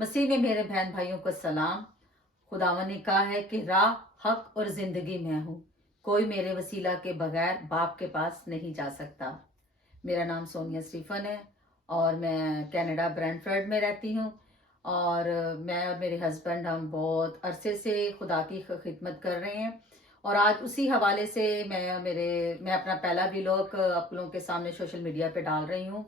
मसीह में मेरे बहन भाइयों को सलाम। खुदावन ने कहा है कि राह, हक और जिंदगी मैं हूँ। कोई मेरे वसीला के बगैर बाप के पास नहीं जा सकता। मेरा नाम सोनिया स्टीफन है और मैं कनाडा ब्रैंडफर्ड में रहती हूँ। और मैं और मेरे हस्बैंड हम बहुत अरसे से खुदा की खिदमत कर रहे हैं। और आज उसी हवाले से मैं अपना पहला व्लॉग आप लोगों के सामने सोशल मीडिया पे डाल रही हूँ।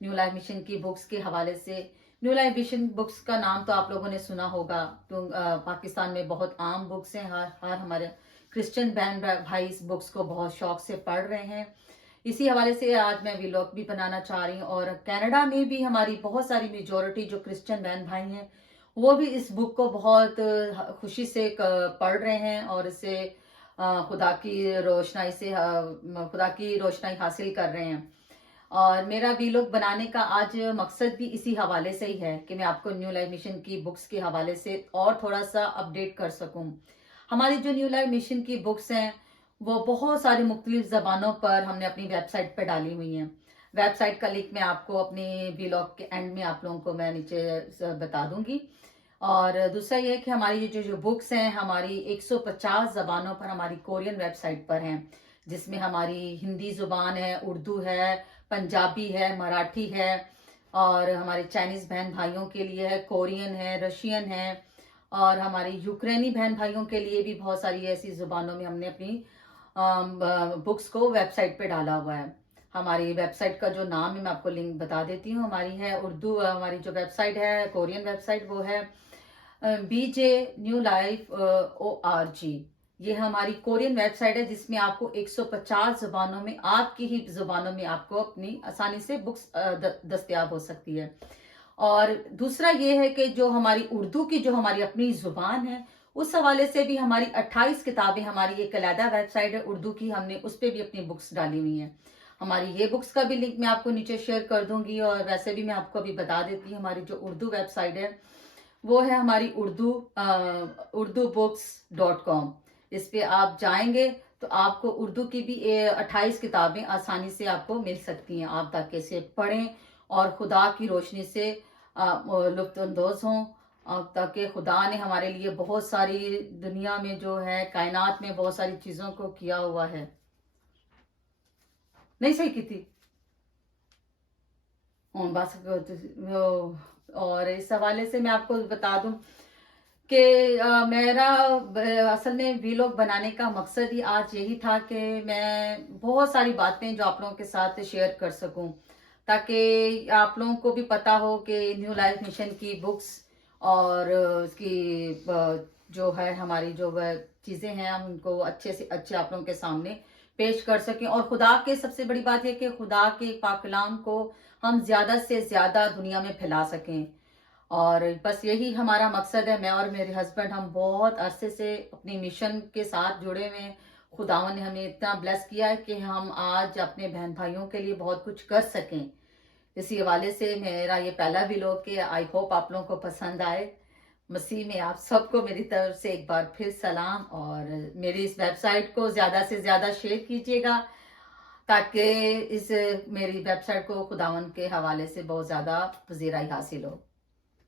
न्यू लाइफ मिशन की बुक्स के हवाले से। न्यू लाइफ मिशन बुक्स का नाम तो आप लोगों ने सुना होगा, तो पाकिस्तान में बहुत आम बुक्स हैं। हर हमारे क्रिश्चियन बहन भाई इस बुक्स को बहुत शौक से पढ़ रहे हैं। इसी हवाले से आज मैं व्लॉग भी बनाना चाह रही हूँ। और कनाडा में भी हमारी बहुत सारी मेजोरिटी जो क्रिश्चियन बहन भाई हैं वो भी इस बुक को बहुत खुशी से पढ़ रहे हैं और इसे खुदा की रोशनाई हासिल कर रहे हैं। और मेरा व्लॉग बनाने का आज मकसद भी इसी हवाले से ही है कि मैं आपको न्यू लाइफ मिशन की बुक्स के हवाले से और थोड़ा सा अपडेट कर सकूं। हमारी जो न्यू लाइफ मिशन की बुक्स हैं वो बहुत सारी मुख्तलिफ ज़बानों पर हमने अपनी वेबसाइट पर डाली हुई हैं। वेबसाइट का लिंक मैं आपको अपने व्लॉग के एंड में आप लोगों को मैं नीचे बता दूंगी। और दूसरा ये कि हमारी जो बुक्स हैं हमारी 150 ज़बानों पर हमारी कोरियन वेबसाइट पर हैं, जिसमें हमारी हिंदी ज़ुबान है, उर्दू है, पंजाबी है, मराठी है, और हमारे चाइनीज़ बहन भाइयों के लिए है, कोरियन है, रशियन है, और हमारी यूक्रेनी बहन भाइयों के लिए भी बहुत सारी ऐसी ज़ुबानों में हमने अपनी बुक्स को वेबसाइट पे डाला हुआ है। हमारी वेबसाइट का जो नाम है मैं आपको लिंक बता देती हूँ। हमारी है उर्दू, हमारी जो वेबसाइट है कोरियन वेबसाइट वो है BJ न्यू लाइफ ORG। ये हमारी कोरियन वेबसाइट है जिसमें आपको 150 जुबानों में, आपकी ही जुबानों में आपको अपनी आसानी से बुक्स दस्तयाब हो सकती है। और दूसरा ये है कि जो हमारी उर्दू की जो हमारी अपनी जुबान है उस हवाले से भी हमारी 28 किताबें, हमारी एक अलहदा वेबसाइट है उर्दू की, हमने उस पर भी अपनी बुक्स डाली हुई हैं। हमारी ये बुक्स का भी लिंक मैं आपको नीचे शेयर कर दूंगी। और वैसे भी मैं आपको अभी बता देती हूँ, हमारी जो उर्दू वेबसाइट है वो है हमारी urdu.com। इस पे आप जाएंगे तो आपको उर्दू की भी 28 किताबें आसानी से आपको मिल सकती हैं। आप ताकि इसे पढ़ें और खुदा की रोशनी से लुत्फानंदोज हों, ताकि खुदा ने हमारे लिए बहुत सारी दुनिया में जो है कायनात में बहुत सारी चीज़ों को किया हुआ है। नहीं सही की थी बस। और इस हवाले से मैं आपको बता दूं कि मेरा असल में व्लॉग बनाने का मकसद ही आज यही था कि मैं बहुत सारी बातें जो आप लोगों के साथ शेयर कर सकूं, ताकि आप लोगों को भी पता हो कि न्यू लाइफ मिशन की बुक्स और उसकी जो है हमारी जो चीज़ें हैं हम उनको अच्छे से अच्छे आप लोगों के सामने पेश कर सकें। और खुदा के सबसे बड़ी बात है कि खुदा के पाक कलाम को हम ज़्यादा से ज़्यादा दुनिया में फैला सकें। और बस यही हमारा मकसद है। मैं और मेरे हस्बैंड हम बहुत अरसे से अपनी मिशन के साथ जुड़े हुए हैं। खुदावन ने हमें इतना ब्लेस किया है कि हम आज अपने बहन भाइयों के लिए बहुत कुछ कर सकें। इसी हवाले से मेरा ये पहला व्लॉग के आई होप आप लोगों को पसंद आए। मसीह में आप सबको मेरी तरफ से एक बार फिर सलाम। और मेरी इस वेबसाइट को ज़्यादा से ज़्यादा शेयर कीजिएगा ताकि इस मेरी वेबसाइट को खुदावन के हवाले से बहुत ज़्यादा पजीराई हासिल हो।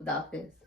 खुदा हाफिज़।